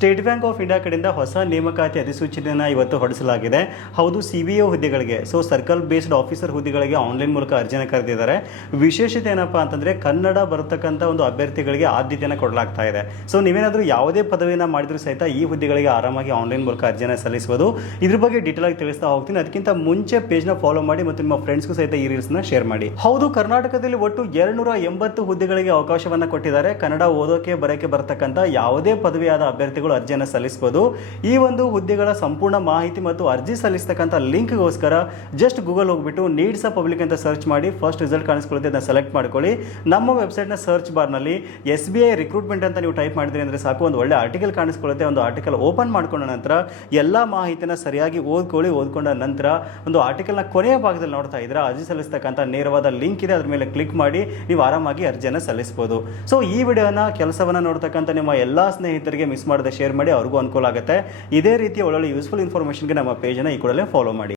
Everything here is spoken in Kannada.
ಸ್ಟೇಟ್ ಬ್ಯಾಂಕ್ ಆಫ್ ಇಂಡಿಯಾ ಕಡೆಯಿಂದ ಹೊಸ ನೇಮಕಾತಿ ಅಧಿಸೂಚನೆಯನ್ನು ಇವತ್ತು ಹೊರಡಿಸಲಾಗಿದೆ. ಹೌದು, CBO ಹುದ್ದೆಗಳಿಗೆ, ಸರ್ಕಲ್ ಬೇಸ್ಡ್ ಆಫೀಸರ್ ಹುದ್ದೆಗಳಿಗೆ ಆನ್ಲೈನ್ ಮೂಲಕ ಅರ್ಜಿಯನ್ನು ಕರೆದಿದ್ದಾರೆ. ವಿಶೇಷತೆ ಏನಪ್ಪ ಅಂತಂದರೆ ಕನ್ನಡ ಬರತಕ್ಕಂಥ ಒಂದು ಅಭ್ಯರ್ಥಿಗಳಿಗೆ ಆದ್ಯತೆಯನ್ನು ಕೊಡಲಾಗ್ತಾ ಇದೆ. ನೀವೇನಾದರೂ ಯಾವುದೇ ಪದವಿಯನ್ನು ಮಾಡಿದರೂ ಸಹಿತ ಈ ಹುದ್ದೆಗಳಿಗೆ ಆರಾಮಾಗಿ ಆನ್ಲೈನ್ ಮೂಲಕ ಅರ್ಜಿಯನ್ನು ಸಲ್ಲಿಸಬಹುದು. ಇದ್ರ ಬಗ್ಗೆ ಡೀಟೇಲ್ ಆಗಿ ತಿಳಿಸ್ತಾ ಹೋಗ್ತೀನಿ. ಅದಕ್ಕಿಂತ ಮುಂಚೆ ಪೇಜ್ನ ಫಾಲೋ ಮಾಡಿ ಮತ್ತು ನಿಮ್ಮ ಫ್ರೆಂಡ್ಸ್ಗೂ ಸಹಿತ ಈ ರೀಲ್ಸ್ನ ಶೇರ್ ಮಾಡಿ. ಹೌದು, ಕರ್ನಾಟಕದಲ್ಲಿ ಒಟ್ಟು 280 ಹುದ್ದೆಗಳಿಗೆ ಅವಕಾಶವನ್ನು ಕೊಟ್ಟಿದ್ದಾರೆ. ಕನ್ನಡ ಓದೋಕೆ ಬರೋಕೆ ಬರತಕ್ಕಂಥ ಯಾವುದೇ ಪದವಿಯಾದ ಅಭ್ಯರ್ಥಿಗಳು ಅರ್ಜಿಯನ್ನು ಸಲ್ಲಿಸಬಹುದು. ಈ ಒಂದು ಹುದ್ದೆಗಳ ಸಂಪೂರ್ಣ ಮಾಹಿತಿ ಮತ್ತು ಅರ್ಜಿ ಸಲ್ಲಿಸತಕ್ಕಂಥ ಲಿಂಕ್ಗೋಸ್ಕರ ಜಸ್ಟ್ ಗೂಗಲ್ ಹೋಗ್ಬಿಟ್ಟು ನೀಡ್ಸ್ ಅ ಪಬ್ಲಿಕ್ ಅಂತ ಸರ್ಚ್ ಮಾಡಿ ಫಸ್ಟ್ ರಿಸಲ್ಟ್ ಕಾಣಿಸ್ಕೊಳ್ಳುತ್ತೆ, ಅದನ್ನು ಸೆಲೆಕ್ಟ್ ಮಾಡ್ಕೊಳ್ಳಿ. ನಮ್ಮ ವೆಬ್ಸೈಟ್ನ ಸರ್ಚ್ ಬಾರ್ನಲ್ಲಿ SBI ರಿಕ್ರೂಟ್ಮೆಂಟ್ ಅಂತ ನೀವು ಟೈಪ್ ಮಾಡಿದ್ರಿ ಅಂದರೆ ಸಾಕು, ಒಂದು ಒಳ್ಳೆ ಆರ್ಟಿಕಲ್ ಕಾಣಿಸ್ಕೊಳ್ಳುತ್ತೆ. ಒಂದು ಆರ್ಟಿಕಲ್ ಓಪನ್ ಮಾಡ್ಕೊಂಡ ನಂತರ ಎಲ್ಲ ಮಾಹಿತಿನ ಸರಿಯಾಗಿ ಓದ್ಕೊಂಡ ನಂತರ ಒಂದು ಆರ್ಟಿಕಲ್ನ ಕೊನೆಯ ಭಾಗದಲ್ಲಿ ನೋಡ್ತಾ ಇದ್ರೆ ಅರ್ಜಿ ಸಲ್ಲಿಸತಕ್ಕಂಥ ನೇರವಾದ ಲಿಂಕ್ ಇದೆ, ಅದ್ರ ಮೇಲೆ ಕ್ಲಿಕ್ ಮಾಡಿ ನೀವು ಆರಾಮಾಗಿ ಅರ್ಜಿಯನ್ನು ಸಲ್ಲಿಸಬಹುದು. ಈ ವಿಡಿಯೋನ ಕೆಲಸವನ್ನು ನೋಡ್ತಕ್ಕಂಥ ನಿಮ್ಮ ಎಲ್ಲ ಸ್ನೇಹಿತರಿಗೆ ಮಿಸ್ ಮಾಡದೆ ಶೇರ್ ಮಾಡಿ, ಅವ್ರಿಗೂ ಅನುಕೂಲ ಆಗುತ್ತೆ. ಇದೇ ರೀತಿ ಒಳ್ಳೊಳ್ಳೆ ಯೂಸ್ಫುಲ್ ಇನ್ಫಾರ್ಮೇಷನ್ಗೆ ನಮ್ಮ ಪೇಜನ್ನು ಈ ಕೂಡಲೇ ಫಾಲೋ ಮಾಡಿ.